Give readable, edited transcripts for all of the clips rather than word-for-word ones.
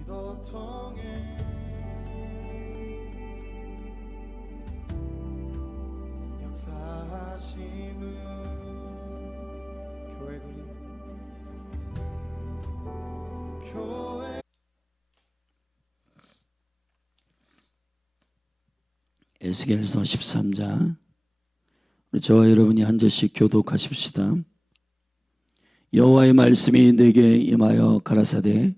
기도통에 역사하심은 교회 에스겔서 13장 우리 저와 여러분이 한 절씩 교독하십시다. 여호와의 말씀이 내게 임하여 가라사대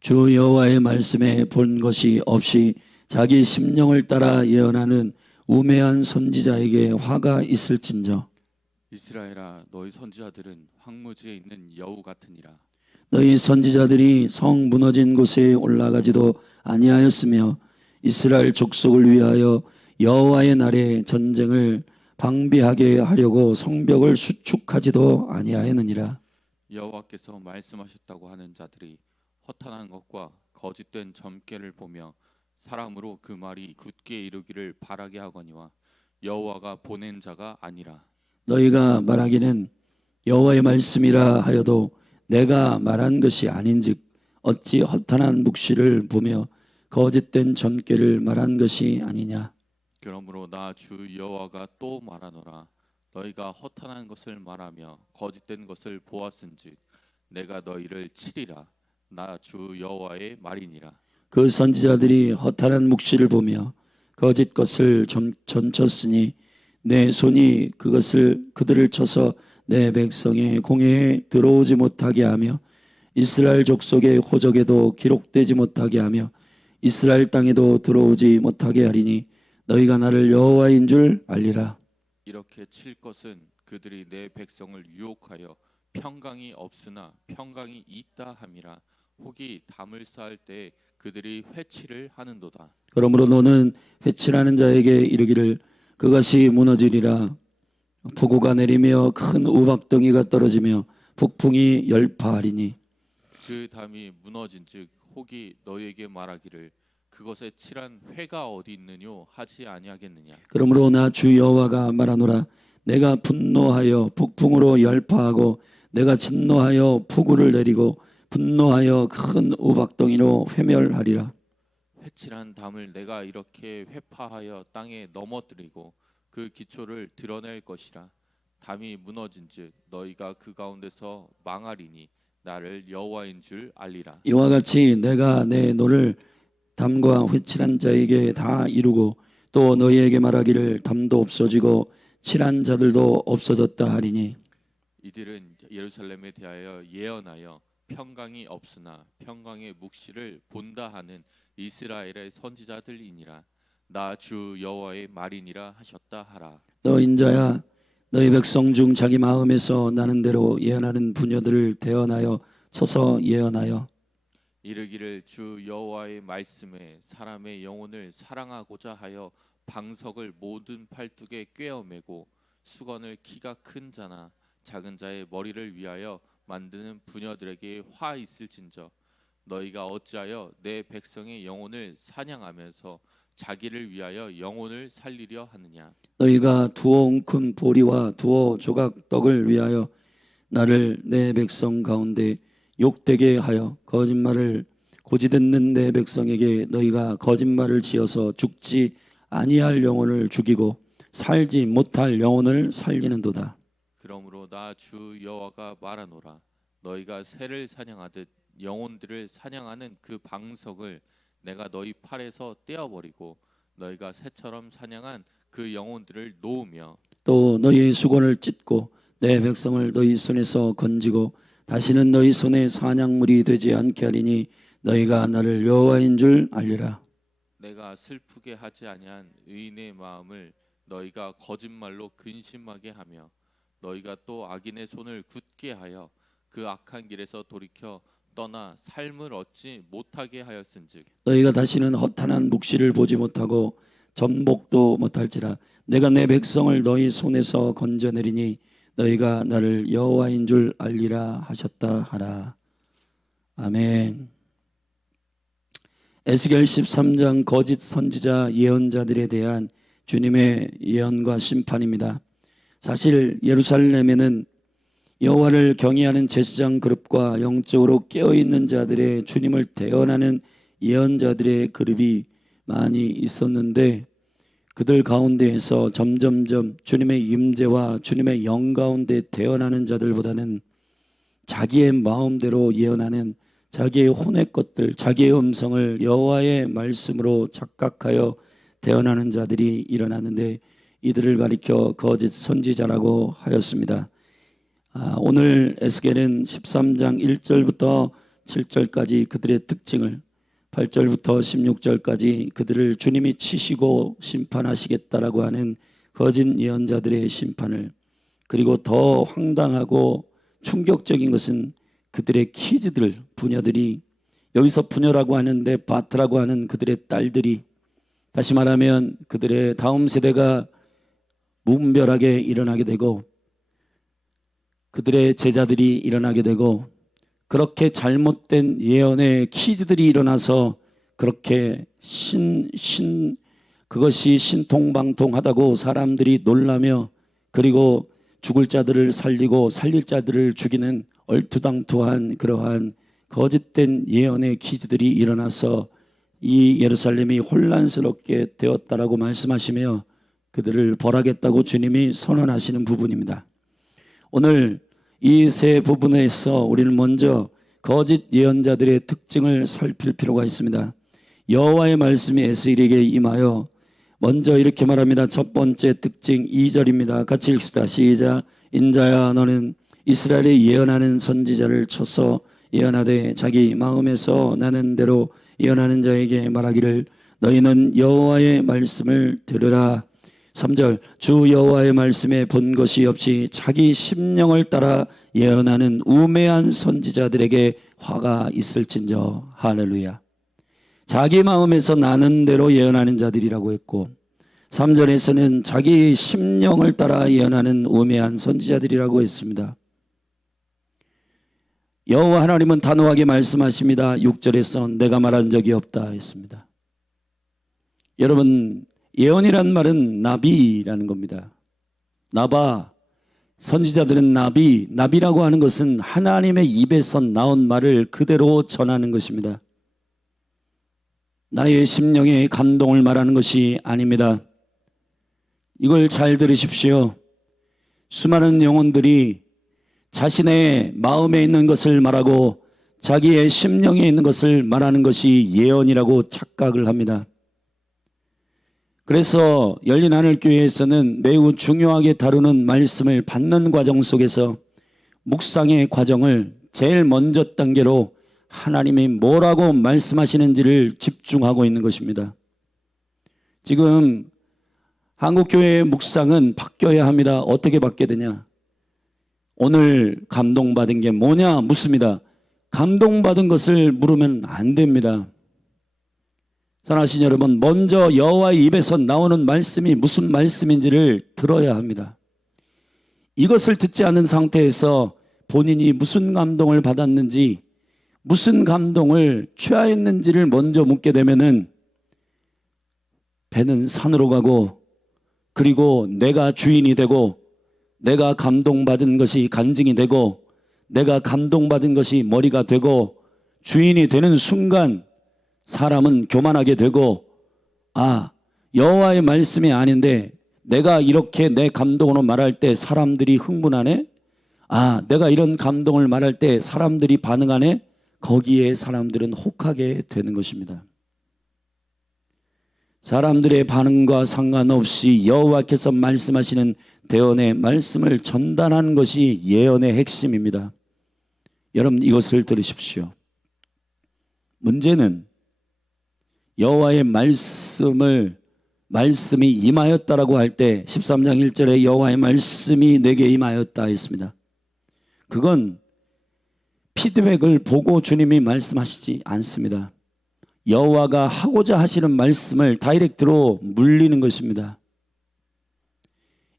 주 여호와의 말씀에 본 것이 없이 자기 심령을 따라 예언하는 우매한 선지자에게 화가 있을진저. 이스라엘아, 너희 선지자들은 황무지에 있는 여우 같으니라. 너희 선지자들이 성 무너진 곳에 올라가지도 아니하였으며 이스라엘 족속을 위하여 여호와의 날에 전쟁을 방비하게 하려고 성벽을 수축하지도 아니하였느니라. 여호와께서 말씀하셨다고 하는 자들이 허탄한 것과 거짓된 점괘를 보며 사람으로 그 말이 굳게 이루기를 바라게 하거니와 여호와가 보낸 자가 아니라. 너희가 말하기는 여호와의 말씀이라 하여도 내가 말한 것이 아닌즉 어찌 허탄한 묵시를 보며 거짓된 점괘를 말한 것이 아니냐. 그러므로 나 주 여호와가 또 말하노라. 너희가 허탄한 것을 말하며 거짓된 것을 보았은즉 내가 너희를 치리라. 나 주 여호와의 말이니라. 그 선지자들이 허탄한 묵시를 보며 거짓 것을 점쳤으니 내 손이 그들을 쳐서 내 백성의 공회에 들어오지 못하게 하며 이스라엘 족속의 호적에도 기록되지 못하게 하며 이스라엘 땅에도 들어오지 못하게 하리니 너희가 나를 여호와인 줄 알리라. 이렇게 칠 것은 그들이 내 백성을 유혹하여 평강이 없으나 평강이 있다 함이라. 혹이 담을 쌓을 때 그들이 회치를 하는도다. 그러므로 너는 회칠하는 자에게 이르기를 그것이 무너지리라. 폭우가 내리며 큰 우박덩이가 떨어지며 폭풍이 열파하리니 그 담이 무너진즉 혹이 너희에게 말하기를 그것에 칠한 회가 어디 있느뇨 하지 아니하겠느냐. 그러므로 나 주 여호와가 말하노라. 내가 분노하여 폭풍으로 열파하고 내가 진노하여 폭우를 내리고 분노하여 큰 우박덩이로 회멸하리라. 회칠한 담을 내가 이렇게 회파하여 땅에 넘어뜨리고 그 기초를 드러낼 것이라. 담이 무너진즉 너희가 그 가운데서 망하리니 나를 여호와인 줄 알리라. 이와 같이 내가 내 노를 담과 회칠한 자에게 다 이루고 또 너희에게 말하기를 담도 없어지고 칠한 자들도 없어졌다 하리니 이들은 예루살렘에 대하여 예언하여 평강이 없으나 평강의 묵시를 본다 하는 이스라엘의 선지자들이니라. 나 주 여호와의 말이니라 하셨다 하라. 너 인자야 너희 백성 중 자기 마음에서 나는 대로 예언하는 부녀들을 대언하여 서서 예언하여 이르기를 주 여호와의 말씀에 사람의 영혼을 사랑하고자 하여 방석을 모든 팔뚝에 꿰어매고 수건을 키가 큰 자나 작은 자의 머리를 위하여 만드는 부녀들에게 화 있을진저 너희가 어찌하여 내 백성의 영혼을 사냥하면서 자기를 위하여 영혼을 살리려 하느냐. 너희가 두어 웅큼 보리와 두어 조각 떡을 위하여 나를 내 백성 가운데 욕되게 하여 거짓말을 고지듣는 내 백성에게 너희가 거짓말을 지어서 죽지 아니할 영혼을 죽이고 살지 못할 영혼을 살리는도다. 그러므로 나 주 여호와가 말하노라. 너희가 새를 사냥하듯 영혼들을 사냥하는 그 방석을 내가 너희 팔에서 떼어버리고 너희가 새처럼 사냥한 그 영혼들을 놓으며 또 너희의 수건을 찢고 내 백성을 너희 손에서 건지고 다시는 너희 손에 사냥물이 되지 않게 하리니 너희가 나를 여호와인 줄 알리라. 내가 슬프게 하지 아니한 의인의 마음을 너희가 거짓말로 근심하게 하며 너희가 또 악인의 손을 굳게 하여 그 악한 길에서 돌이켜 떠나 삶을 얻지 못하게 하였은즉 너희가 다시는 허탄한 묵시를 보지 못하고 전복도 못할지라. 내가 내 백성을 너희 손에서 건져내리니 너희가 나를 여호와인 줄 알리라 하셨다 하라. 아멘. 에스겔 13장 거짓 선지자 예언자들에 대한 주님의 예언과 심판입니다. 사실 예루살렘에는 여호와를 경외하는 제사장 그룹과 영적으로 깨어있는 자들의 주님을 대언하는 예언자들의 그룹이 많이 있었는데, 그들 가운데에서 점점점 주님의 임재와 주님의 영 가운데 대언하는 자들보다는 자기의 마음대로 예언하는, 자기의 혼의 것들, 자기의 음성을 여호와의 말씀으로 착각하여 대언하는 자들이 일어나는데, 이들을 가리켜 거짓 선지자라고 하였습니다. 오늘 에스겔은 13장 1절부터 7절까지 그들의 특징을, 8절부터 16절까지 그들을 주님이 치시고 심판하시겠다라고 하는 거짓 예언자들의 심판을, 그리고 더 황당하고 충격적인 것은 그들의 키즈들, 부녀들이, 여기서 부녀라고 하는데 바트라고 하는 그들의 딸들이, 다시 말하면 그들의 다음 세대가 무분별하게 일어나게 되고 그들의 제자들이 일어나게 되고, 그렇게 잘못된 예언의 키즈들이 일어나서 그렇게 그것이 신통방통하다고 사람들이 놀라며, 그리고 죽을 자들을 살리고 살릴 자들을 죽이는 얼토당토한 그러한 거짓된 예언의 키즈들이 일어나서 이 예루살렘이 혼란스럽게 되었다라고 말씀하시며 그들을 벌하겠다고 주님이 선언하시는 부분입니다. 오늘 이 세 부분에서 우리는 먼저 거짓 예언자들의 특징을 살필 필요가 있습니다. 여호와의 말씀이 에스겔에게 임하여 먼저 이렇게 말합니다. 첫 번째 특징 2절입니다. 같이 읽습니다. 시작. 인자야, 너는 이스라엘에 예언하는 선지자를 쳐서 예언하되 자기 마음에서 나는 대로 예언하는 자에게 말하기를 너희는 여호와의 말씀을 들으라. 3절. 주 여호와의 말씀에 본 것이 없이 자기 심령을 따라 예언하는 우매한 선지자들에게 화가 있을진저. 할렐루야. 자기 마음에서 나는 대로 예언하는 자들이라고 했고, 3절에서는 자기 심령을 따라 예언하는 우매한 선지자들이라고 했습니다. 여호와 하나님은 단호하게 말씀하십니다. 6절에서 내가 말한 적이 없다 했습니다. 여러분, 예언이란 말은 나비라는 겁니다. 나바, 선지자들은 나비라고 하는 것은 하나님의 입에서 나온 말을 그대로 전하는 것입니다. 나의 심령의 감동을 말하는 것이 아닙니다. 이걸 잘 들으십시오. 수많은 영혼들이 자신의 마음에 있는 것을 말하고 자기의 심령에 있는 것을 말하는 것이 예언이라고 착각을 합니다. 그래서 열린하늘교회에서는 매우 중요하게 다루는 말씀을 받는 과정 속에서 묵상의 과정을 제일 먼저 단계로 하나님이 뭐라고 말씀하시는지를 집중하고 있는 것입니다. 지금 한국교회의 묵상은 바뀌어야 합니다. 어떻게 바뀌어야 되냐? 오늘 감동받은 게 뭐냐 묻습니다. 감동받은 것을 물으면 안 됩니다. 사랑하신 여러분, 먼저 여호와의 입에서 나오는 말씀이 무슨 말씀인지를 들어야 합니다. 이것을 듣지 않은 상태에서 본인이 무슨 감동을 받았는지, 무슨 감동을 취하였는지를 먼저 묻게 되면은 배는 산으로 가고, 그리고 내가 주인이 되고, 내가 감동받은 것이 간증이 되고, 내가 감동받은 것이 머리가 되고, 주인이 되는 순간 사람은 교만하게 되고, 여호와의 말씀이 아닌데 내가 이렇게 내 감동으로 말할 때 사람들이 흥분하네? 내가 이런 감동을 말할 때 사람들이 반응하네? 거기에 사람들은 혹하게 되는 것입니다. 사람들의 반응과 상관없이 여호와께서 말씀하시는 대언의 말씀을 전달하는 것이 예언의 핵심입니다. 여러분, 이것을 들으십시오. 문제는 여호와의 말씀이 임하였다라고 할 때 13장 1절에 여호와의 말씀이 내게 임하였다 했습니다. 그건 피드백을 보고 주님이 말씀하시지 않습니다. 여호와가 하고자 하시는 말씀을 다이렉트로 물리는 것입니다.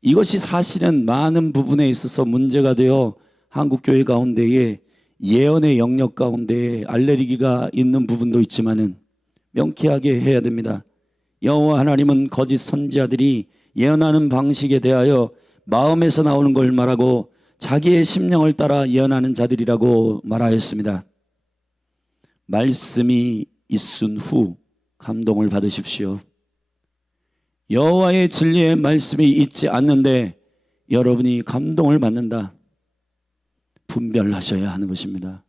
이것이 사실은 많은 부분에 있어서 문제가 되어 한국교회 가운데에 예언의 영역 가운데 알레르기가 있는 부분도 있지만은 명쾌하게 해야 됩니다. 여호와 하나님은 거짓 선지자들이 예언하는 방식에 대하여 마음에서 나오는 걸 말하고 자기의 심령을 따라 예언하는 자들이라고 말하였습니다. 말씀이 있은 후 감동을 받으십시오. 여호와의 진리의 말씀이 있지 않는데 여러분이 감동을 받는다. 분별하셔야 하는 것입니다.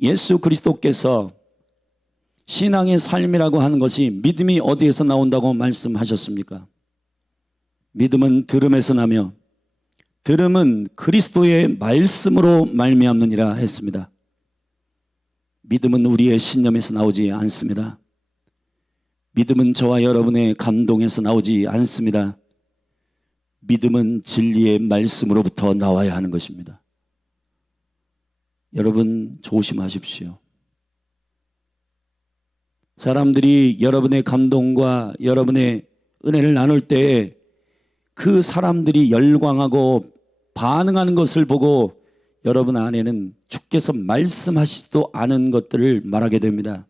예수 그리스도께서 신앙의 삶이라고 하는 것이 믿음이 어디에서 나온다고 말씀하셨습니까? 믿음은 들음에서 나며 들음은 그리스도의 말씀으로 말미암느니라 했습니다. 믿음은 우리의 신념에서 나오지 않습니다. 믿음은 저와 여러분의 감동에서 나오지 않습니다. 믿음은 진리의 말씀으로부터 나와야 하는 것입니다. 여러분 조심하십시오. 사람들이 여러분의 감동과 여러분의 은혜를 나눌 때 그 사람들이 열광하고 반응하는 것을 보고 여러분 안에는 주께서 말씀하시지도 않은 것들을 말하게 됩니다.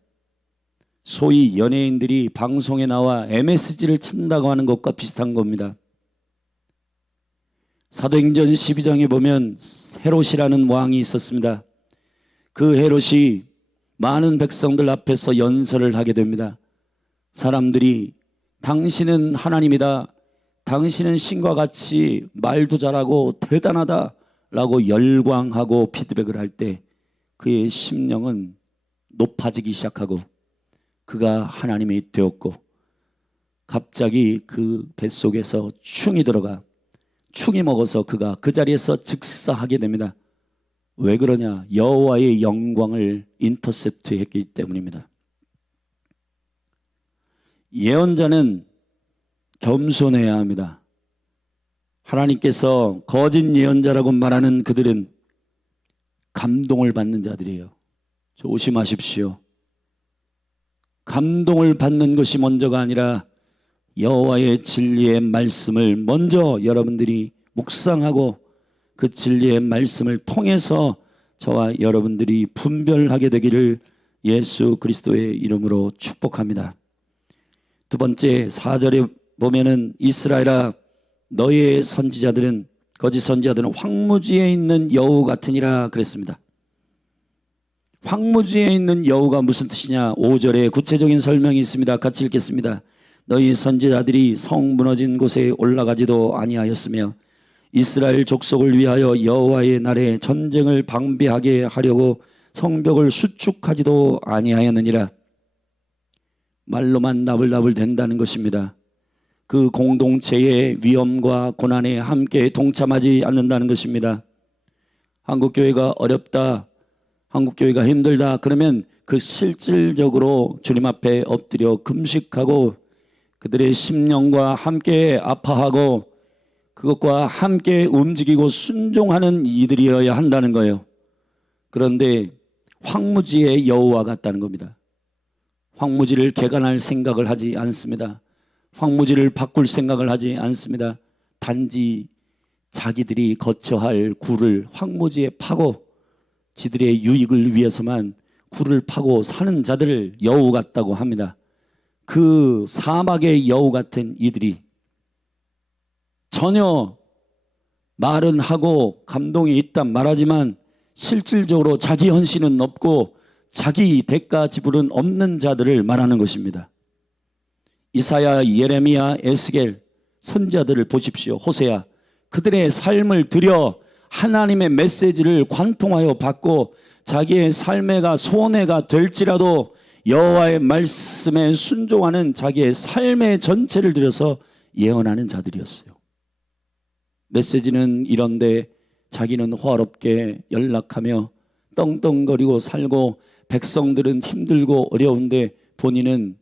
소위 연예인들이 방송에 나와 MSG를 친다고 하는 것과 비슷한 겁니다. 사도행전 12장에 보면 헤롯이라는 왕이 있었습니다. 그 헤롯이 많은 백성들 앞에서 연설을 하게 됩니다. 사람들이 당신은 하나님이다, 당신은 신과 같이 말도 잘하고 대단하다 라고 열광하고 피드백을 할 때 그의 심령은 높아지기 시작하고 그가 하나님이 되었고 갑자기 그 뱃속에서 충이 들어가 충이 먹어서 그가 그 자리에서 즉사하게 됩니다. 왜 그러냐? 여호와의 영광을 인터셉트했기 때문입니다. 예언자는 겸손해야 합니다. 하나님께서 거짓 예언자라고 말하는 그들은 감동을 받는 자들이에요. 조심하십시오. 감동을 받는 것이 먼저가 아니라 여호와의 진리의 말씀을 먼저 여러분들이 묵상하고 그 진리의 말씀을 통해서 저와 여러분들이 분별하게 되기를 예수 그리스도의 이름으로 축복합니다. 두 번째 4절에 보면은 이스라엘아 너의 선지자들은 거짓 선지자들은 황무지에 있는 여우 같으니라 그랬습니다. 황무지에 있는 여우가 무슨 뜻이냐? 5절에 구체적인 설명이 있습니다. 같이 읽겠습니다. 너희 선지자들이 성 무너진 곳에 올라가지도 아니하였으며 이스라엘 족속을 위하여 여호와의 날에 전쟁을 방비하게 하려고 성벽을 수축하지도 아니하였느니라. 말로만 나불나불 된다는 것입니다. 그 공동체의 위험과 고난에 함께 동참하지 않는다는 것입니다. 한국교회가 어렵다, 한국교회가 힘들다 그러면 그 실질적으로 주님 앞에 엎드려 금식하고 그들의 심령과 함께 아파하고 그것과 함께 움직이고 순종하는 이들이어야 한다는 거예요. 그런데 황무지의 여우와 같다는 겁니다. 황무지를 개간할 생각을 하지 않습니다. 황무지를 바꿀 생각을 하지 않습니다. 단지 자기들이 거쳐야 할 굴을 황무지에 파고 지들의 유익을 위해서만 굴을 파고 사는 자들을 여우 같다고 합니다. 그 사막의 여우 같은 이들이 전혀 말은 하고 감동이 있단 말하지만 실질적으로 자기 헌신은 없고 자기 대가 지불은 없는 자들을 말하는 것입니다. 이사야, 예레미야, 에스겔 선지자들을 보십시오. 호세아, 그들의 삶을 들여 하나님의 메시지를 관통하여 받고 자기의 삶에가 손해가 될지라도 여호와의 말씀에 순종하는 자기의 삶의 전체를 들여서 예언하는 자들이었어요. 메시지는 이런데 자기는 호화롭게 연락하며 떵떵거리고 살고 백성들은 힘들고 어려운데 본인은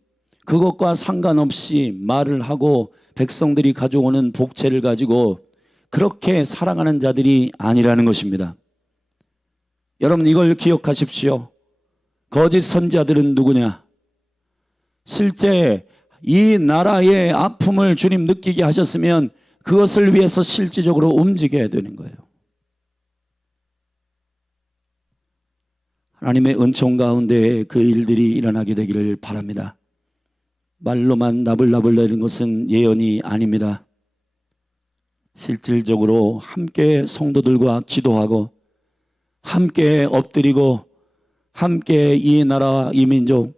그것과 상관없이 말을 하고 백성들이 가져오는 복채를 가지고 그렇게 살아가는 자들이 아니라는 것입니다. 여러분 이걸 기억하십시오. 거짓 선지자들은 누구냐? 실제 이 나라의 아픔을 주님 느끼게 하셨으면 그것을 위해서 실질적으로 움직여야 되는 거예요. 하나님의 은총 가운데 그 일들이 일어나게 되기를 바랍니다. 말로만 나불나불 내는 것은 예언이 아닙니다. 실질적으로 함께 성도들과 기도하고 함께 엎드리고 함께 이 나라 이 민족,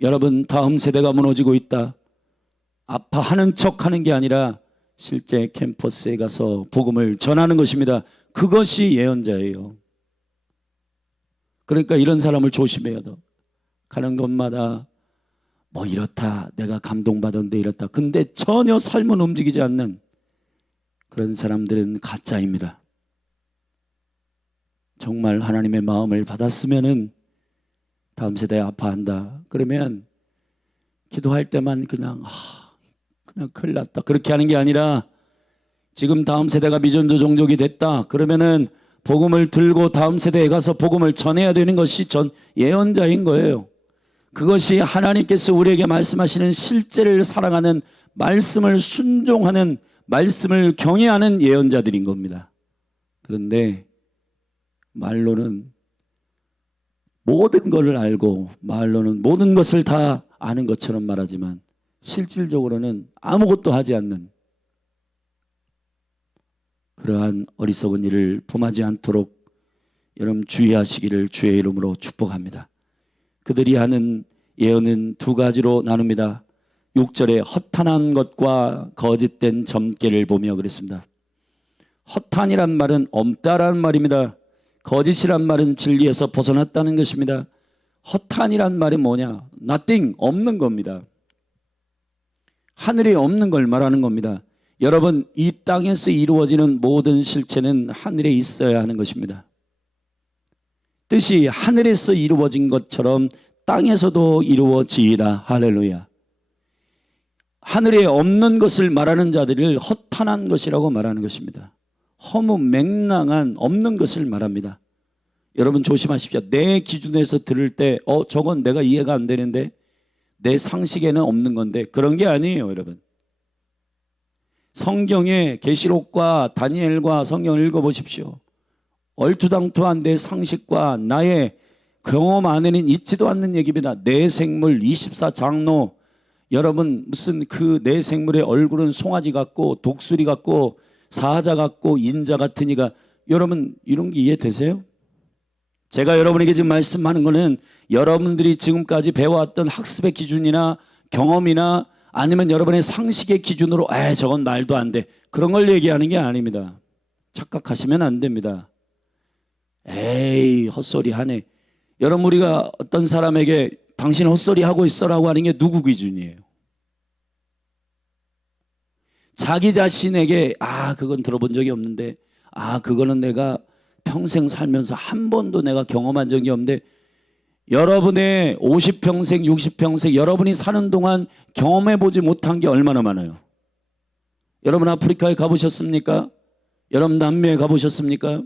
여러분 다음 세대가 무너지고 있다, 아파하는 척하는 게 아니라 실제 캠퍼스에 가서 복음을 전하는 것입니다. 그것이 예언자예요. 그러니까 이런 사람을 조심해야 돼. 가는 곳마다 뭐 이렇다, 내가 감동받았는데 이렇다, 근데 전혀 삶은 움직이지 않는 그런 사람들은 가짜입니다. 정말 하나님의 마음을 받았으면은 다음 세대에 아파한다 그러면 기도할 때만 그냥 큰일 났다 그렇게 하는 게 아니라, 지금 다음 세대가 미전도 종족이 됐다 그러면은 복음을 들고 다음 세대에 가서 복음을 전해야 되는 것이 예언자인 거예요. 그것이 하나님께서 우리에게 말씀하시는 실제를 사랑하는, 말씀을 순종하는, 말씀을 경외하는 예언자들인 겁니다. 그런데 말로는 모든 것을 알고 말로는 모든 것을 다 아는 것처럼 말하지만 실질적으로는 아무것도 하지 않는 그러한 어리석은 일을 범하지 않도록 여러분 주의하시기를 주의 이름으로 축복합니다. 그들이 하는 예언은 두 가지로 나눕니다. 6절에 허탄한 것과 거짓된 점괘를 보며 그랬습니다. 허탄이란 말은 없다라는 말입니다. 거짓이란 말은 진리에서 벗어났다는 것입니다. 허탄이란 말이 뭐냐? nothing, 없는 겁니다. 하늘에 없는 걸 말하는 겁니다. 여러분, 이 땅에서 이루어지는 모든 실체는 하늘에 있어야 하는 것입니다. 뜻이 하늘에서 이루어진 것처럼 땅에서도 이루어지이다. 할렐루야. 하늘에 없는 것을 말하는 자들을 허탄한 것이라고 말하는 것입니다. 허무맹랑한 없는 것을 말합니다. 여러분 조심하십시오. 내 기준에서 들을 때 저건 내가 이해가 안 되는데, 내 상식에는 없는 건데, 그런 게 아니에요. 여러분, 성경의 계시록과 다니엘과 성경을 읽어보십시오. 얼토당토한 내 상식과 나의 경험 안에는 있지도 않는 얘기입니다. 내 생물 24장로, 여러분 무슨 그 내 생물의 얼굴은 송아지 같고 독수리 같고 사자 같고 인자 같으니까, 여러분 이런 게 이해되세요? 제가 여러분에게 지금 말씀하는 거는 여러분들이 지금까지 배워왔던 학습의 기준이나 경험이나 아니면 여러분의 상식의 기준으로 저건 말도 안 돼, 그런 걸 얘기하는 게 아닙니다. 착각하시면 안 됩니다. 에이 헛소리 하네. 여러분, 우리가 어떤 사람에게 당신 헛소리 하고 있어라고 하는 게 누구 기준이에요? 자기 자신에게 그건 들어본 적이 없는데, 그거는 내가 평생 살면서 한 번도 내가 경험한 적이 없는데, 여러분의 50평생 60평생 여러분이 사는 동안 경험해보지 못한 게 얼마나 많아요? 여러분 아프리카에 가보셨습니까? 여러분 남미에 가보셨습니까?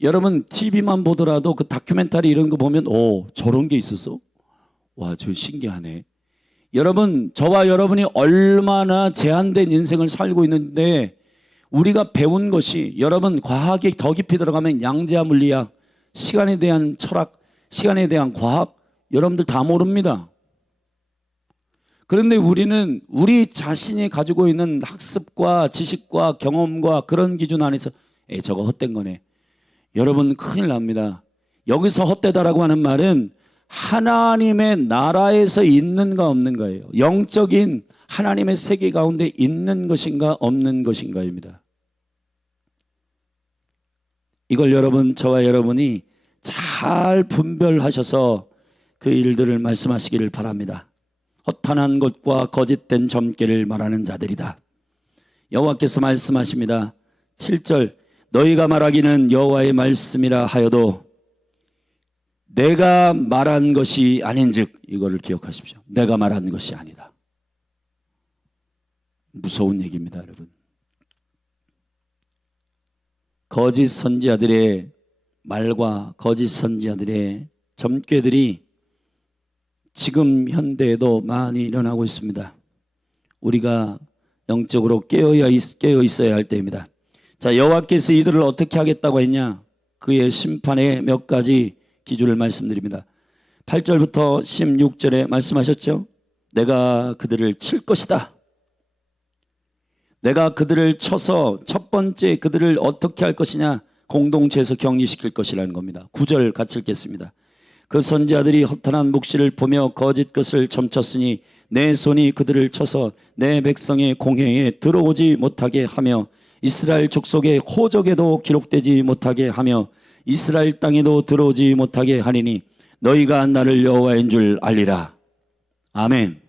여러분 TV만 보더라도 그 다큐멘터리 이런 거 보면 저런 게 있었어? 와, 저 신기하네. 여러분, 저와 여러분이 얼마나 제한된 인생을 살고 있는데, 우리가 배운 것이, 여러분 과학이 더 깊이 들어가면 양자 물리학, 시간에 대한 철학, 시간에 대한 과학, 여러분들 다 모릅니다. 그런데 우리는 우리 자신이 가지고 있는 학습과 지식과 경험과 그런 기준 안에서 저거 헛된 거네. 여러분 큰일 납니다. 여기서 헛되다라고 하는 말은 하나님의 나라에서 있는가 없는가예요. 영적인 하나님의 세계 가운데 있는 것인가 없는 것인가입니다. 이걸 여러분, 저와 여러분이 잘 분별하셔서 그 일들을 말씀하시기를 바랍니다. 허탄한 것과 거짓된 점괘를 말하는 자들이다. 여호와께서 말씀하십니다. 7절, 너희가 말하기는 여호와의 말씀이라 하여도 내가 말한 것이 아닌즉, 이거를 기억하십시오. 내가 말한 것이 아니다. 무서운 얘기입니다, 여러분. 거짓 선지자들의 말과 거짓 선지자들의 점괘들이 지금 현대에도 많이 일어나고 있습니다. 우리가 영적으로 깨어 있어야 할 때입니다. 자, 여호와께서 이들을 어떻게 하겠다고 했냐? 그의 심판의 몇 가지 기준을 말씀드립니다. 8절부터 16절에 말씀하셨죠? 내가 그들을 칠 것이다. 내가 그들을 쳐서 첫 번째 그들을 어떻게 할 것이냐? 공동체에서 격리시킬 것이라는 겁니다. 9절 같이 읽겠습니다. 그 선지자들이 허탄한 묵시를 보며 거짓 것을 점쳤으니 내 손이 그들을 쳐서 내 백성의 공회에 들어오지 못하게 하며 이스라엘 족속의 호적에도 기록되지 못하게 하며 이스라엘 땅에도 들어오지 못하게 하리니 너희가 나를 여호와인 줄 알리라. 아멘.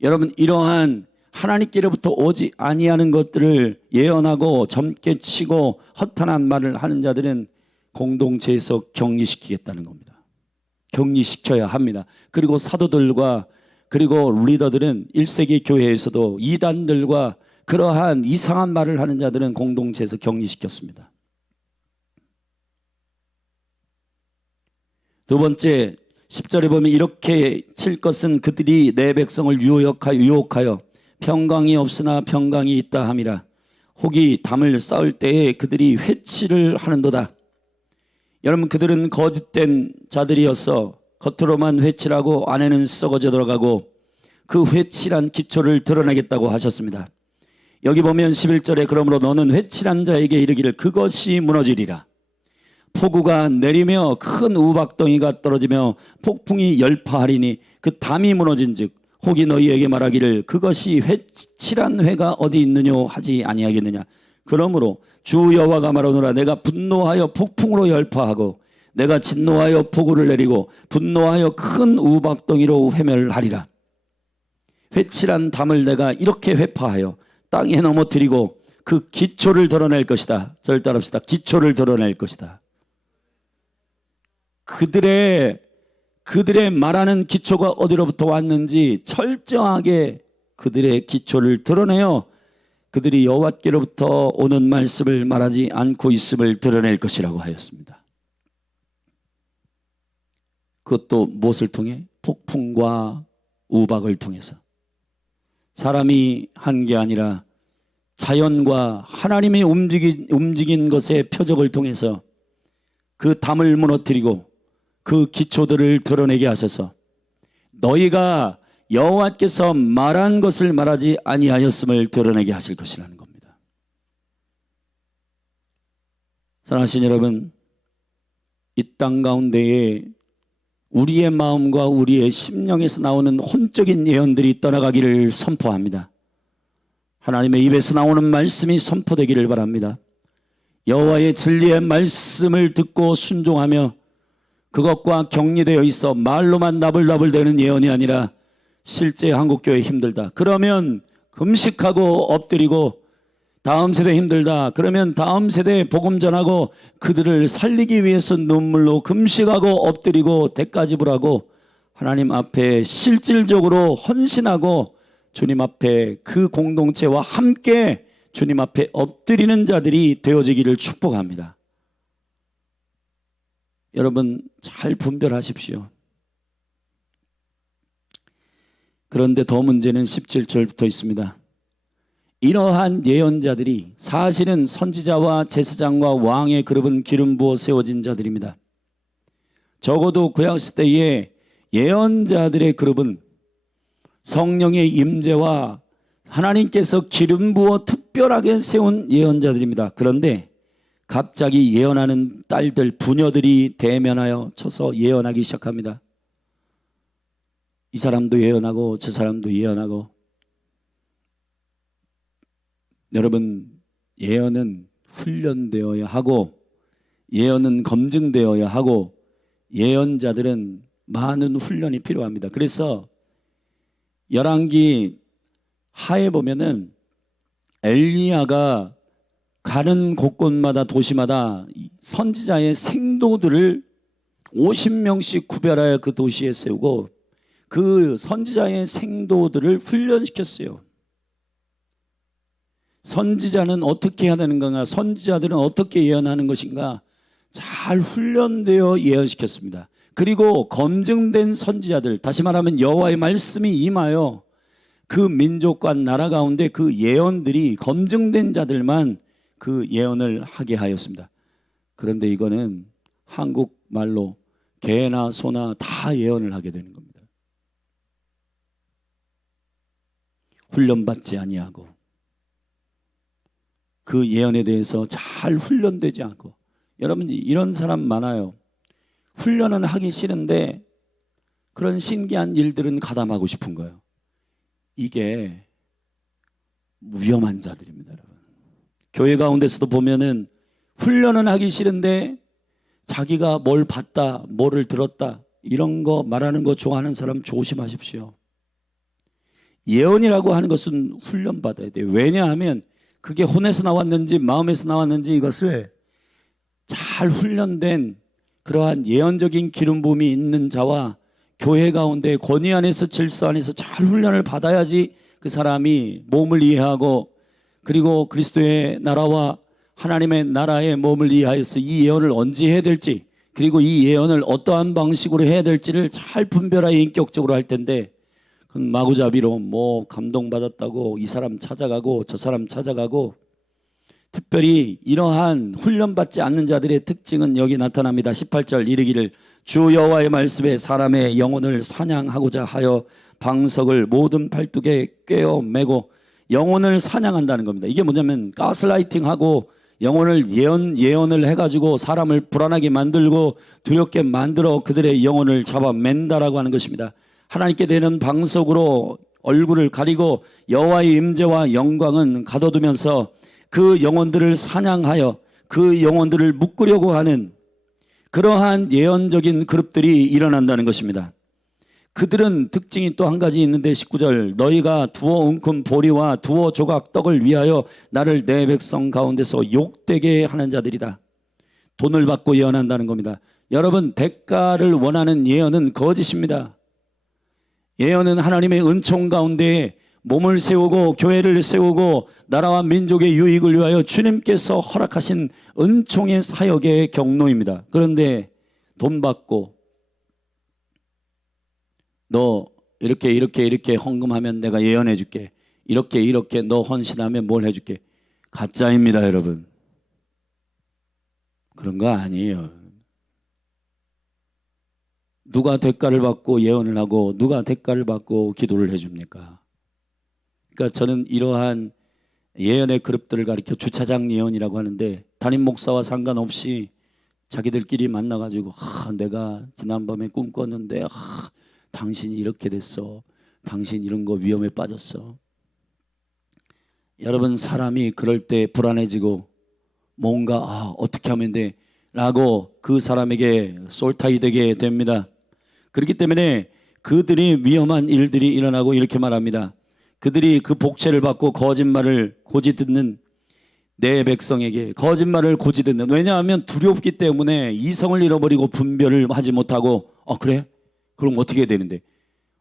여러분, 이러한 하나님께로부터 오지 아니하는 것들을 예언하고 점괘 치고 허탄한 말을 하는 자들은 공동체에서 격리시키겠다는 겁니다. 격리시켜야 합니다. 그리고 사도들과 그리고 리더들은 1세기 교회에서도 이단들과 그러한 이상한 말을 하는 자들은 공동체에서 격리시켰습니다. 두 번째 10절에 보면 이렇게 칠 것은 그들이 내 백성을 유혹하여 평강이 없으나 평강이 있다 함이라. 혹이 담을 쌓을 때에 그들이 회치를 하는도다. 여러분, 그들은 거짓된 자들이어서 겉으로만 회치라고 안에는 썩어져 들어가고 그 회칠한 기초를 드러내겠다고 하셨습니다. 여기 보면 11절에 그러므로 너는 회칠한 자에게 이르기를 그것이 무너지리라. 폭우가 내리며 큰 우박덩이가 떨어지며 폭풍이 열파하리니 그 담이 무너진즉 혹이 너희에게 말하기를 그것이 회칠한 회가 어디 있느뇨 하지 아니하겠느냐. 그러므로 주 여호와가 말하노라. 내가 분노하여 폭풍으로 열파하고 내가 진노하여 폭우를 내리고 분노하여 큰 우박덩이로 회멸하리라. 회칠한 담을 내가 이렇게 회파하여 땅에 넘어뜨리고 그 기초를 드러낼 것이다. 절 따라합시다. 기초를 드러낼 것이다. 그들의 말하는 기초가 어디로부터 왔는지 철저하게 그들의 기초를 드러내어 그들이 여호와께로부터 오는 말씀을 말하지 않고 있음을 드러낼 것이라고 하였습니다. 그것도 무엇을 통해? 폭풍과 우박을 통해서. 사람이 한 게 아니라 자연과 하나님이 움직인 것의 표적을 통해서 그 담을 무너뜨리고 그 기초들을 드러내게 하셔서 너희가 여호와께서 말한 것을 말하지 아니하였음을 드러내게 하실 것이라는 겁니다. 사랑하신 여러분, 이 땅 가운데에 우리의 마음과 우리의 심령에서 나오는 혼적인 예언들이 떠나가기를 선포합니다. 하나님의 입에서 나오는 말씀이 선포되기를 바랍니다. 여호와의 진리의 말씀을 듣고 순종하며 그것과 격리되어 있어 말로만 나불나불대는 예언이 아니라 실제 한국교회 힘들다. 그러면 금식하고 엎드리고 다음 세대 힘들다. 그러면 다음 세대에 복음 전하고 그들을 살리기 위해서 눈물로 금식하고 엎드리고 대가 지불하고 하나님 앞에 실질적으로 헌신하고 주님 앞에 그 공동체와 함께 주님 앞에 엎드리는 자들이 되어지기를 축복합니다. 여러분 잘 분별하십시오. 그런데 더 문제는 17절부터 있습니다. 이러한 예언자들이 사실은 선지자와 제사장과 왕의 그룹은 기름 부어 세워진 자들입니다. 적어도 구약시대의 예언자들의 그룹은 성령의 임재와 하나님께서 기름 부어 특별하게 세운 예언자들입니다. 그런데 갑자기 예언하는 딸들, 부녀들이 대면하여 쳐서 예언하기 시작합니다. 이 사람도 예언하고 저 사람도 예언하고. 여러분, 예언은 훈련되어야 하고 예언은 검증되어야 하고 예언자들은 많은 훈련이 필요합니다. 그래서 열왕기 하에 보면은 엘리야가 가는 곳곳마다 도시마다 선지자의 생도들을 50명씩 구별하여 그 도시에 세우고 그 선지자의 생도들을 훈련시켰어요. 선지자는 어떻게 해야 되는 건가? 선지자들은 어떻게 예언하는 것인가? 잘 훈련되어 예언시켰습니다. 그리고 검증된 선지자들, 다시 말하면 여호와의 말씀이 임하여 그 민족과 나라 가운데 그 예언들이 검증된 자들만 그 예언을 하게 하였습니다. 그런데 이거는 한국말로 개나 소나 다 예언을 하게 되는 겁니다. 훈련받지 아니하고 그 예언에 대해서 잘 훈련되지 않고, 여러분 이런 사람 많아요. 훈련은 하기 싫은데 그런 신기한 일들은 가담하고 싶은 거예요. 이게 위험한 자들입니다, 여러분. 교회 가운데서도 보면은 훈련은 하기 싫은데 자기가 뭘 봤다, 뭐를 들었다, 이런 거 말하는 거 좋아하는 사람 조심하십시오. 예언이라고 하는 것은 훈련받아야 돼요. 왜냐하면 그게 혼에서 나왔는지 마음에서 나왔는지 이것을 잘 훈련된 그러한 예언적인 기름 부음이 있는 자와 교회 가운데 권위 안에서 질서 안에서 잘 훈련을 받아야지 그 사람이 몸을 이해하고, 그리고 그리스도의 나라와 하나님의 나라의 몸을 이해하여서 이 예언을 언제 해야 될지, 그리고 이 예언을 어떠한 방식으로 해야 될지를 잘 분별하여 인격적으로 할 텐데, 그건 마구잡이로 뭐 감동받았다고 이 사람 찾아가고 저 사람 찾아가고, 특별히 이러한 훈련받지 않는 자들의 특징은 여기 나타납니다. 18절 이르기를 주 여호와의 말씀에 사람의 영혼을 사냥하고자 하여 방석을 모든 팔뚝에 꿰어 매고, 영혼을 사냥한다는 겁니다. 이게 뭐냐면 가스라이팅하고 영혼을 예언을 해가지고 사람을 불안하게 만들고 두렵게 만들어 그들의 영혼을 잡아맨다라고 하는 것입니다. 하나님께 되는 방석으로 얼굴을 가리고 여호와의 임재와 영광은 가둬두면서 그 영혼들을 사냥하여 그 영혼들을 묶으려고 하는 그러한 예언적인 그룹들이 일어난다는 것입니다. 그들은 특징이 또 한 가지 있는데 19절 너희가 두어 웅큼 보리와 두어 조각 떡을 위하여 나를 내 백성 가운데서 욕되게 하는 자들이다. 돈을 받고 예언한다는 겁니다. 여러분, 대가를 원하는 예언은 거짓입니다. 예언은 하나님의 은총 가운데 몸을 세우고 교회를 세우고 나라와 민족의 유익을 위하여 주님께서 허락하신 은총의 사역의 경로입니다. 그런데 돈 받고 너 이렇게 헌금하면 내가 예언해 줄게, 이렇게 너 헌신하면 뭘 해줄게, 가짜입니다, 여러분. 그런 거 아니에요. 누가 대가를 받고 예언을 하고 누가 대가를 받고 기도를 해줍니까? 그러니까 저는 이러한 예언의 그룹들을 가리켜 주차장 예언이라고 하는데, 담임 목사와 상관없이 자기들끼리 만나가지고 내가 지난밤에 꿈꿨는데 당신이 이렇게 됐어, 당신 이런 거 위험에 빠졌어. 여러분, 사람이 그럴 때 불안해지고 뭔가 어떻게 하면 돼 라고 그 사람에게 솔타이 되게 됩니다. 그렇기 때문에 그들이 위험한 일들이 일어나고 이렇게 말합니다. 그들이 그 복채를 받고 거짓말을 고지 듣는 내 백성에게 거짓말을 고지 듣는, 왜냐하면 두렵기 때문에 이성을 잃어버리고 분별을 하지 못하고 그래? 그럼 어떻게 해야 되는데?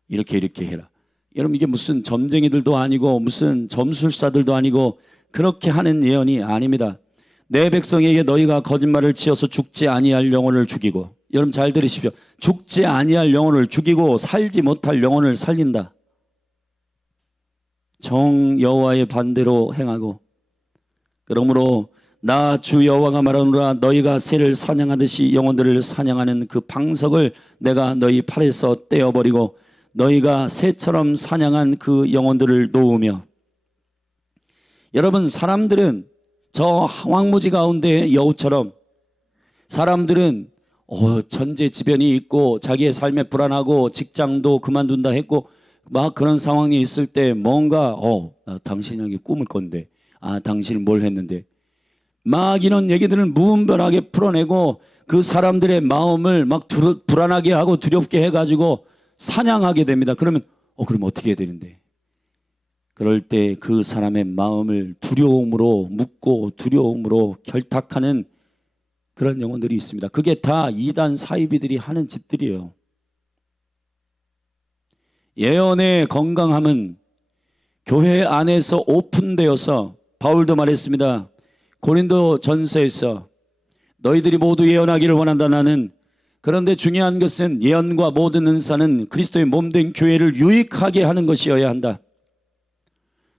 이렇게 해라. 여러분, 이게 무슨 점쟁이들도 아니고 무슨 점술사들도 아니고 그렇게 하는 예언이 아닙니다. 내 백성에게 너희가 거짓말을 치어서 죽지 아니할 영혼을 죽이고, 여러분 잘 들으십시오. 죽지 아니할 영혼을 죽이고 살지 못할 영혼을 살린다. 정 여호와의 반대로 행하고, 그러므로 나 주 여호와가 말하노라 너희가 새를 사냥하듯이 영혼들을 사냥하는 그 방석을 내가 너희 팔에서 떼어버리고 너희가 새처럼 사냥한 그 영혼들을 놓으며. 여러분, 사람들은 저 황무지 가운데 여우처럼, 사람들은 천재지변이 있고 자기의 삶에 불안하고 직장도 그만둔다 했고 막 그런 상황이 있을 때 뭔가 당신에게 꿈을 꿨는데 당신은 뭘 했는데 막 이런 얘기들을 무분별하게 풀어내고 그 사람들의 마음을 막 불안하게 하고 두렵게 해가지고 사냥하게 됩니다. 그러면 그럼 어떻게 해야 되는데? 그럴 때 그 사람의 마음을 두려움으로 묶고 두려움으로 결탁하는 그런 영혼들이 있습니다. 그게 다 이단 사이비들이 하는 짓들이에요. 예언의 건강함은 교회 안에서 오픈되어서, 바울도 말했습니다. 고린도 전서에서 너희들이 모두 예언하기를 원한다. 나는 그런데 중요한 것은 예언과 모든 은사는 그리스도의 몸된 교회를 유익하게 하는 것이어야 한다.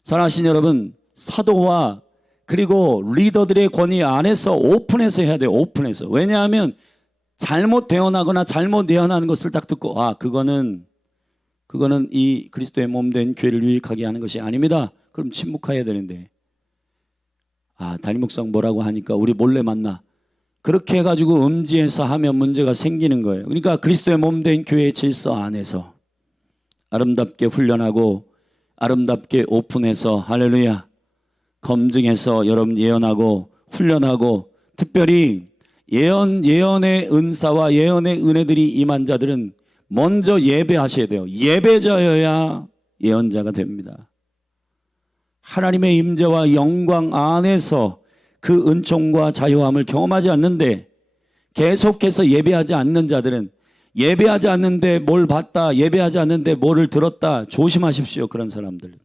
사랑하신 여러분, 사도와 그리고 리더들의 권위 안에서 오픈해서 해야 돼요. 오픈해서. 왜냐하면 잘못 대언하거나 잘못 예언하는 것을 딱 듣고 그거는 이 그리스도의 몸된 교회를 유익하게 하는 것이 아닙니다. 그럼 침묵해야 되는데 담임 목사가 뭐라고 하니까 우리 몰래 만나. 그렇게 해가지고 음지에서 하면 문제가 생기는 거예요. 그러니까 그리스도의 몸된 교회의 질서 안에서 아름답게 훈련하고 아름답게 오픈해서 할렐루야 검증해서 여러분 예언하고 훈련하고 특별히 예언의 은사와 예언의 은혜들이 임한 자들은 먼저 예배하셔야 돼요. 예배자여야 예언자가 됩니다. 하나님의 임재와 영광 안에서 그 은총과 자유함을 경험하지 않는데 계속해서 예배하지 않는 자들은 예배하지 않는데 뭘 봤다, 예배하지 않는데 뭐를 들었다, 조심하십시오. 그런 사람들.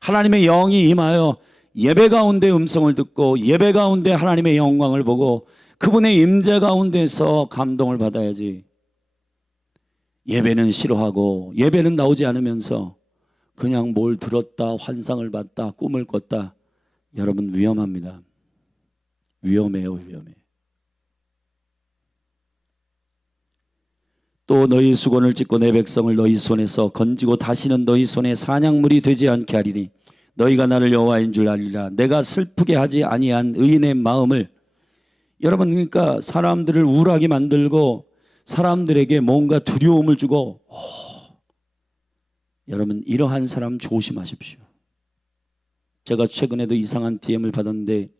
하나님의 영이 임하여 예배 가운데 음성을 듣고 예배 가운데 하나님의 영광을 보고 그분의 임재 가운데서 감동을 받아야지. 예배는 싫어하고 예배는 나오지 않으면서 그냥 뭘 들었다, 환상을 봤다, 꿈을 꿨다. 여러분 위험합니다. 위험해요, 위험해. 또 너희 수건을 찢고 내 백성을 너희 손에서 건지고 다시는 너희 손에 사냥물이 되지 않게 하리니 너희가 나를 여호와인 줄 알리라. 내가 슬프게 하지 아니한 의인의 마음을 여러분 그러니까 사람들을 우울하게 만들고 사람들에게 뭔가 두려움을 주고 여러분 이러한 사람 조심하십시오. 제가 최근에도 이상한 DM을 받았는데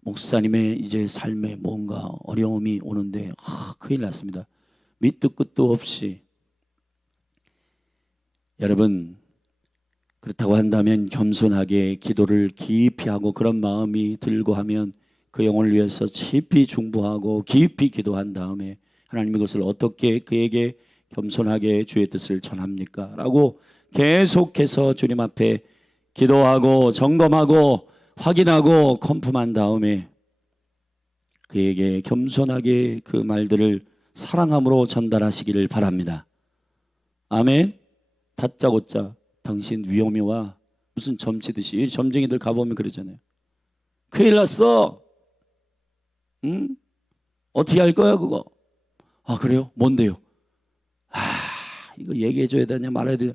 목사님의 이제 삶에 뭔가 어려움이 오는데 큰일 났습니다. 밑도 끝도 없이. 여러분 그렇다고 한다면 겸손하게 기도를 깊이 하고 그런 마음이 들고 하면 그 영혼을 위해서 깊이 중보하고 깊이 기도한 다음에 하나님이 그것을 어떻게 그에게 겸손하게 주의 뜻을 전합니까? 라고 계속해서 주님 앞에 기도하고 점검하고 확인하고 컨펌한 다음에 그에게 겸손하게 그 말들을 사랑함으로 전달하시기를 바랍니다. 아멘. 다짜고짜 당신 위험이 와. 무슨 점치듯이 점쟁이들 가보면 그러잖아요. 큰일 났어. 응? 어떻게 할 거야 그거? 그래요? 뭔데요? 이거 얘기해 줘야 되냐 말아야 되냐.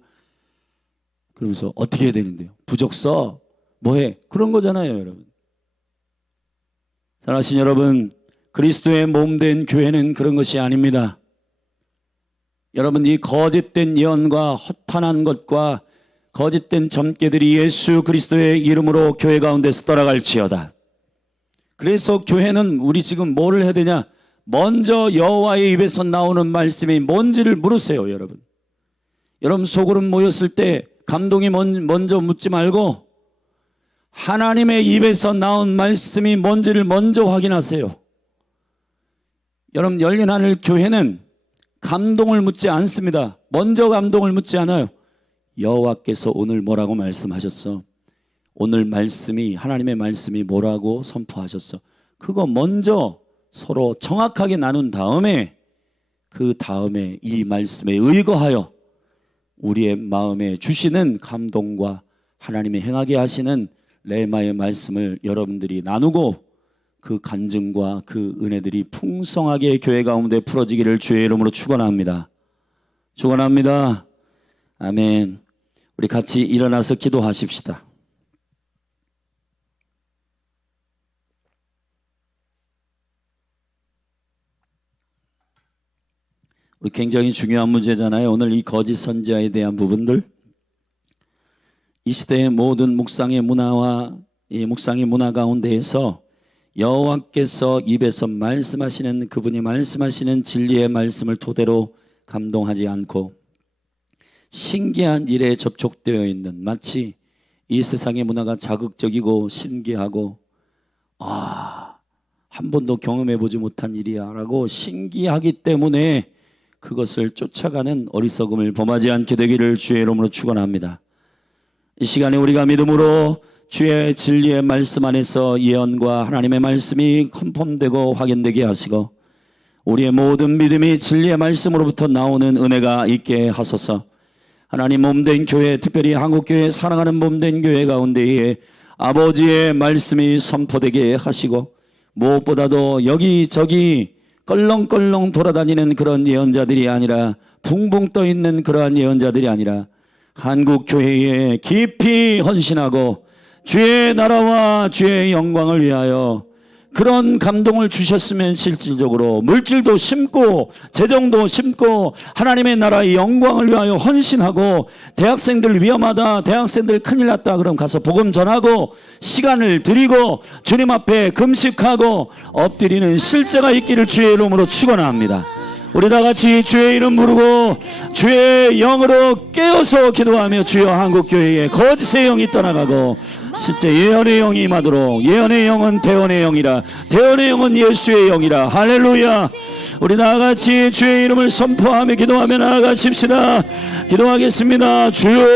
그러면서 어떻게 해야 되는데요? 부적서 뭐해? 그런 거잖아요, 여러분. 사랑하신 여러분, 그리스도의 몸된 교회는 그런 것이 아닙니다. 여러분, 이 거짓된 예언과 허탄한 것과 거짓된 점괘들이 예수 그리스도의 이름으로 교회 가운데서 떠나갈지어다. 그래서 교회는 우리 지금 뭐를 해야 되냐? 먼저 여호와의 입에서 나오는 말씀이 뭔지를 물으세요, 여러분. 여러분 소그룹 모였을 때 감동이 먼저 묻지 말고 하나님의 입에서 나온 말씀이 뭔지를 먼저 확인하세요. 여러분 열린 하늘 교회는 감동을 묻지 않습니다. 먼저 감동을 묻지 않아요. 여호와께서 오늘 뭐라고 말씀하셨어? 오늘 말씀이 하나님의 말씀이 뭐라고 선포하셨어? 그거 먼저 서로 정확하게 나눈 다음에 그 다음에 이 말씀에 의거하여 우리의 마음에 주시는 감동과 하나님이 행하게 하시는 레마의 말씀을 여러분들이 나누고 그 간증과 그 은혜들이 풍성하게 교회 가운데 풀어지기를 주의 이름으로 축원합니다. 축원합니다. 아멘. 우리 같이 일어나서 기도하십시다. 우리 굉장히 중요한 문제잖아요. 오늘 이 거짓 선지자에 대한 부분들, 이 시대의 모든 묵상의 문화와 이 묵상의 문화 가운데에서 여호와께서 입에서 말씀하시는 그분이 말씀하시는 진리의 말씀을 토대로 감동하지 않고 신기한 일에 접촉되어 있는, 마치 이 세상의 문화가 자극적이고 신기하고 한 번도 경험해보지 못한 일이야 라고 신기하기 때문에 그것을 쫓아가는 어리석음을 범하지 않게 되기를 주의 이름으로 축원합니다. 이 시간에 우리가 믿음으로 주의 진리의 말씀 안에서 예언과 하나님의 말씀이 컨펌되고 확인되게 하시고 우리의 모든 믿음이 진리의 말씀으로부터 나오는 은혜가 있게 하소서. 하나님, 몸된 교회, 특별히 한국교회, 사랑하는 몸된 교회 가운데에 아버지의 말씀이 선포되게 하시고, 무엇보다도 여기저기 껄렁껄렁 돌아다니는 그런 예언자들이 아니라, 붕붕 떠있는 그러한 예언자들이 아니라 한국교회에 깊이 헌신하고 주의 나라와 주의 영광을 위하여 그런 감동을 주셨으면 실질적으로 물질도 심고 재정도 심고 하나님의 나라의 영광을 위하여 헌신하고, 대학생들 위험하다, 대학생들 큰일 났다 그럼 가서 복음 전하고 시간을 드리고 주님 앞에 금식하고 엎드리는 실제가 있기를 주의 이름으로 축원합니다. 우리 다 같이 주의 이름 부르고 주의 영으로 깨어서 기도하며, 주여 한국교회에 거짓의 영이 떠나가고 실제 예언의 영이 임하도록. 예언의 영은 대언의 영이라, 대언의 영은 예수의 영이라. 할렐루야. 우리 나아같이 주의 이름을 선포하며 기도하며 나아가십시다. 기도하겠습니다. 주여,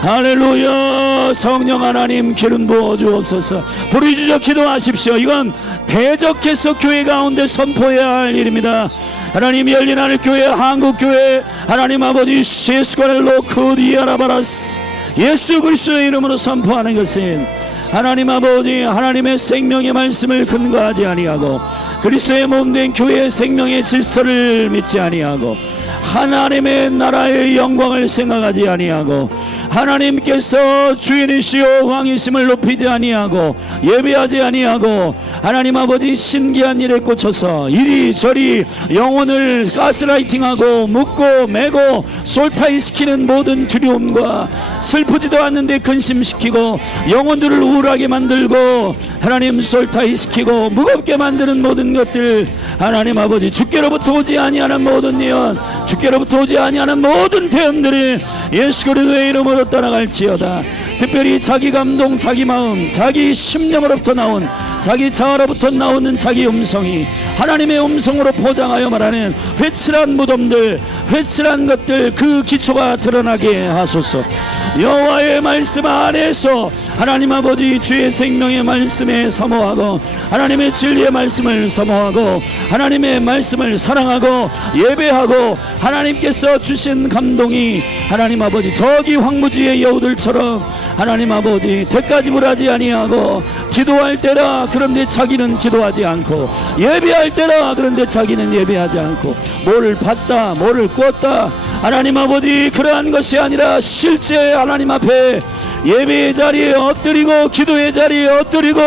할렐루야. 성령 하나님 기름 부어 주옵소서. 부르짖어 기도하십시오. 이건 대적해서 교회 가운데 선포해야 할 일입니다. 하나님, 열린 하늘 교회, 한국교회, 하나님 아버지 예수가를 놓고 디아라바라스, 예수 그리스도의 이름으로 선포하는 것은 하나님 아버지 하나님의 생명의 말씀을 근거하지 아니하고 그리스도의 몸된 교회의 생명의 질서를 믿지 아니하고 하나님의 나라의 영광을 생각하지 아니하고 하나님께서 주인이시오 왕이심을 높이지 아니하고 예배하지 아니하고 하나님 아버지 신기한 일에 꽂혀서 이리저리 영혼을 가스라이팅하고 묶고 매고 솔타이시키는 모든 두려움과 슬프지도 않는데 근심시키고 영혼들을 우울하게 만들고 하나님 솔타이시키고 무겁게 만드는 모든 것들, 하나님 아버지 주께로부터 오지 아니하는 모든 예언, 주께로부터 오지 아니하는 모든 대언들이 예수 그리스도의 이름으로 떠나갈지어다. 특별히 자기 감동, 자기 마음, 자기 심령으로부터 나온, 자기 자아로부터 나오는 자기 음성이 하나님의 음성으로 포장하여 말하는 회칠한 무덤들, 회칠한 것들, 그 기초가 드러나게 하소서. 여호와의 말씀 안에서 하나님 아버지 주의 생명의 말씀에 사모하고 하나님의 진리의 말씀을 사모하고 하나님의 말씀을 사랑하고 예배하고 하나님께서 주신 감동이 하나님 아버지 저기 황무지의 여우들처럼 하나님 아버지 대가지불하지 아니하고 기도할 때라 그런데 자기는 기도하지 않고 예배할 때라 그런데 자기는 예배하지 않고 뭐를 받다 뭐를 꿨다 하나님 아버지 그러한 것이 아니라 실제 하나님 앞에 예배의 자리에 엎드리고 기도의 자리에 엎드리고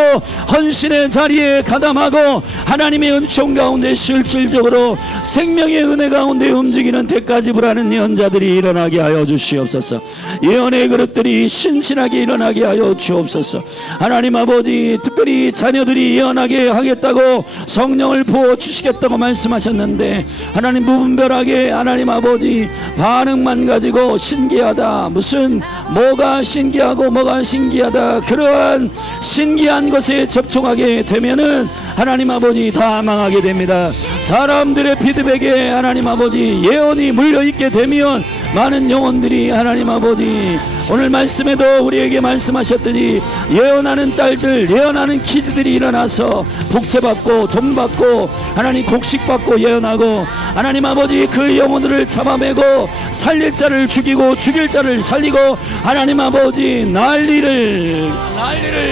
헌신의 자리에 가담하고 하나님의 은총 가운데 실질적으로 생명의 은혜 가운데 움직이는 대가지불하는 예언자들이 일어나게 하여 주시옵소서. 예언의 그릇들이 신실하게 일어나게 하여 주옵소서. 하나님 아버지 특별히 자녀들이 예언하게 하겠다고 성령을 부어주시겠다고 말씀하셨는데 하나님 무분별하게 하나님 아버지 반응만 가지고 신기하다 무슨 뭐가 신기하고 뭐가 신기하다 그러한 신기한 것에 접촉하게 되면은 하나님 아버지 다 망하게 됩니다. 사람들의 피드백에 하나님 아버지 예언이 물려있게 되면 많은 영혼들이 하나님 아버지 오늘 말씀에도 우리에게 말씀하셨더니 예언하는 딸들 예언하는 키즈들이 일어나서 복채받고 돈 받고 하나님 곡식 받고 예언하고 하나님 아버지 그 영혼들을 잡아매고 살릴 자를 죽이고 죽일 자를 살리고 하나님 아버지 난리를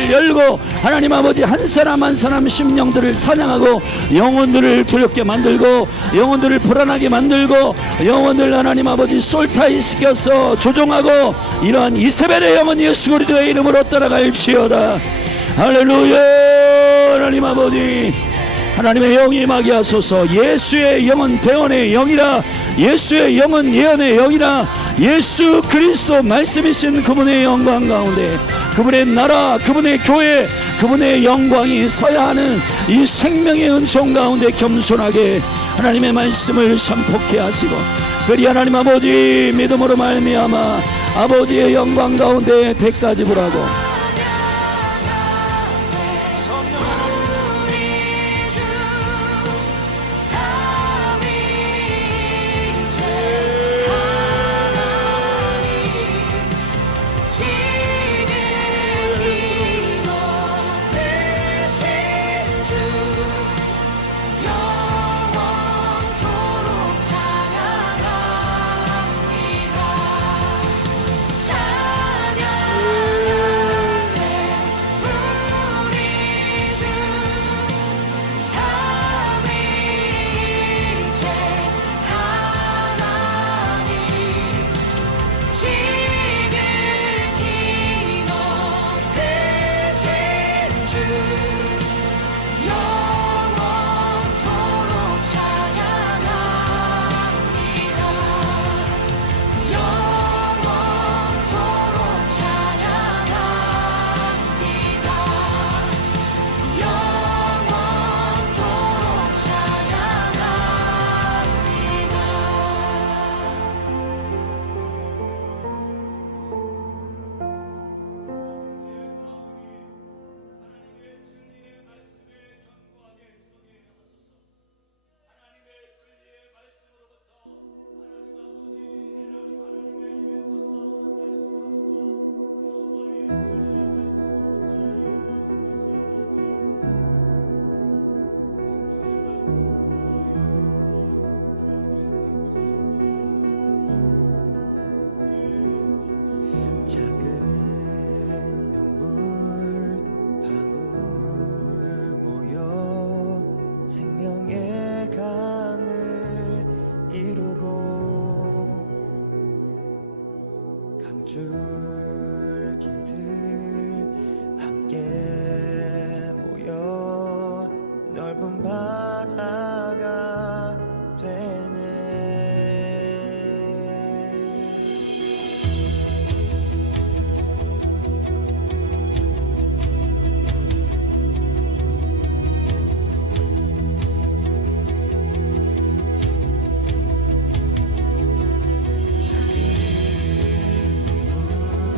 열고 하나님 아버지 한 사람 한 사람 심령들을 사냥하고 영혼들을 두렵게 만들고 영혼들을 불안하게 만들고 영혼들 하나님 아버지 솔타이 시켜서 조종하고 이러한 이세벨의 영혼 예수 그리스도의 이름으로 따라갈지어다. 할렐루야. 하나님 아버지 하나님의 영이 임하게 하소서. 예수의 영은 대언의 영이라 예수의 영은 예언의 영이라 예수 그리스도 말씀이신 그분의 영광 가운데 그분의 나라 그분의 교회 그분의 영광이 서야 하는 이 생명의 은총 가운데 겸손하게 하나님의 말씀을 선포케 하시고 그리 하나님 아버지 믿음으로 말미암아 아버지의 영광 가운데 대가지불하고 작은 눈물 방울 모여 생명의 강을 이루고 강줄기들 함께 모여 넓은 바다가 되네. 작은 눈물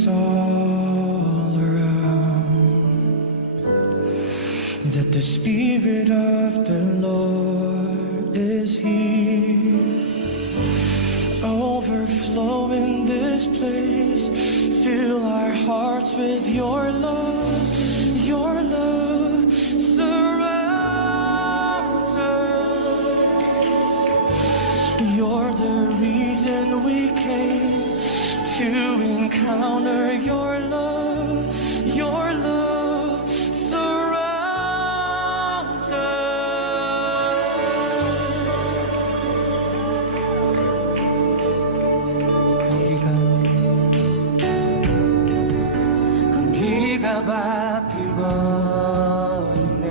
is all around, that the Spirit of the Lord is here, overflow in this place. Fill our hearts with your love, your love surrounds us. You're the reason we came to encounter your love, your love surrounds us. 공기가 바뀌고 있네.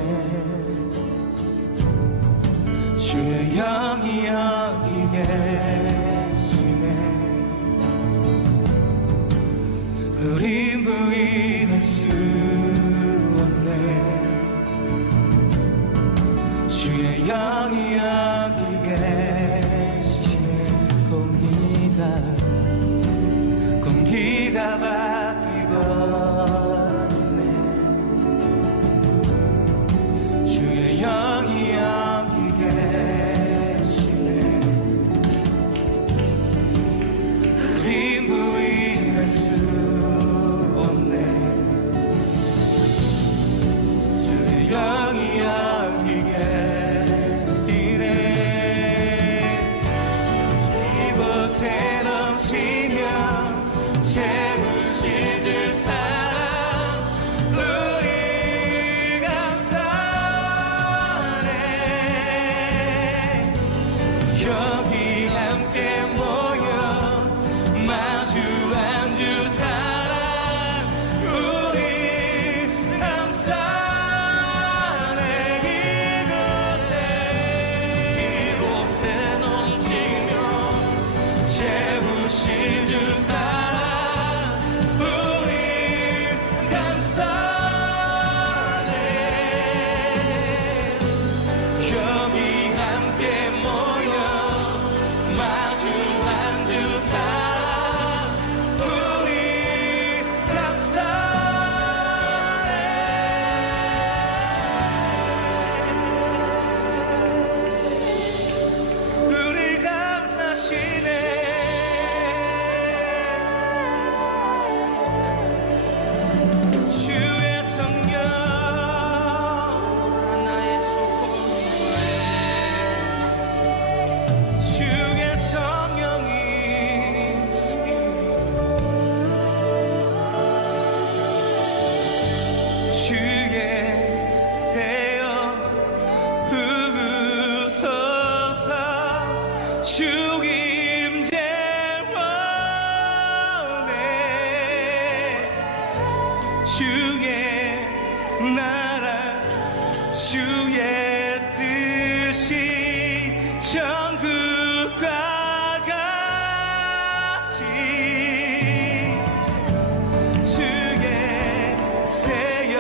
주의 영이 여기 계시네. 우리 부인할 수 없네. 주의 영이 여기 계시네. 공기가 바뀌고 있네. 주의 영이 여기 계시네. 우리 부인할 수 없네. 주의 영이 여기 계시네. 이곳에 넘치며 채우실 주 사랑 우리 감사하네. 여기 함께 모여 마주한 주 사랑 우리 감사하네. 이곳에 넘치며 채우실 주 사랑 우리 감사하네. 여기 함께 모여 마주한 주 사랑 우리 감사하네. 우리 감사하시네. 주의 성령 나의 소원구해. 주의 성령이 주의 세여 부으소서. 주임제 원해. 주의 나라 주의 뜻이 천국과 같이 주의 세여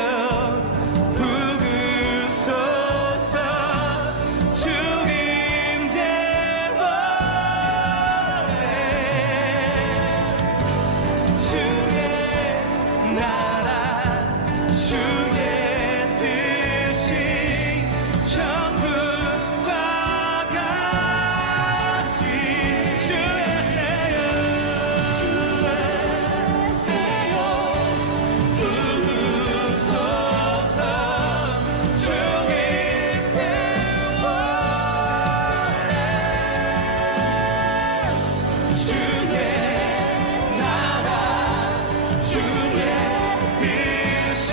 부으소서. 주임제 원해. 주의 나라 주의 뜻이 천국과 같이 주의 세여 부으소서. 주님께 원해. 주의 나라 주의 뜻이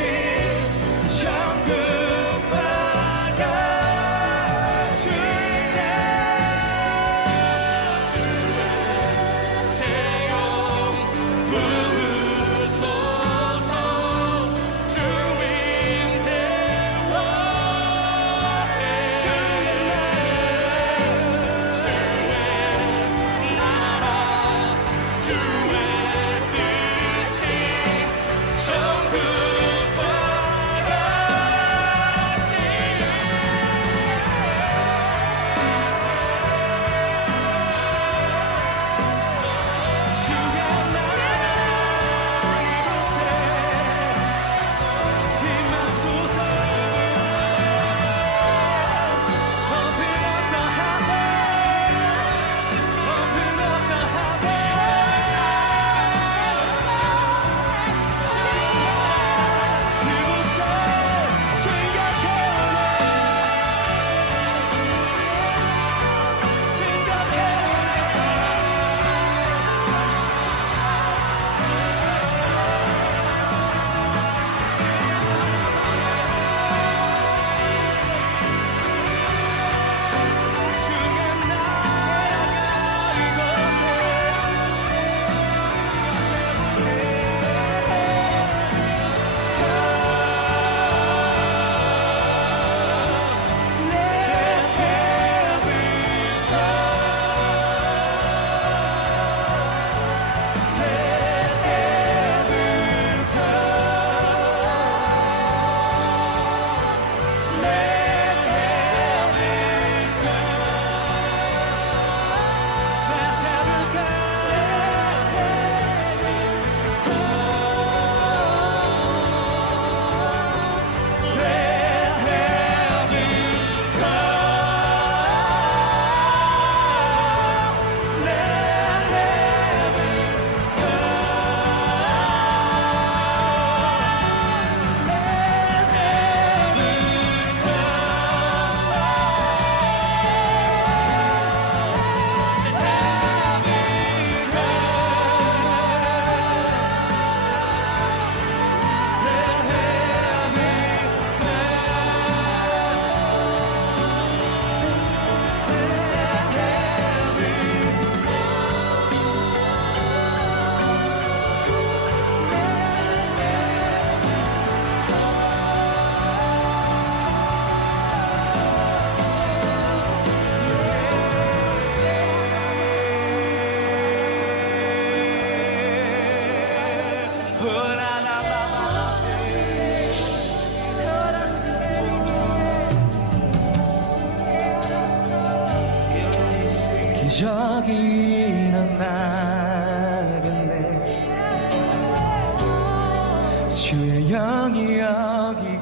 저기 일어나겠네. 주의 영이 여기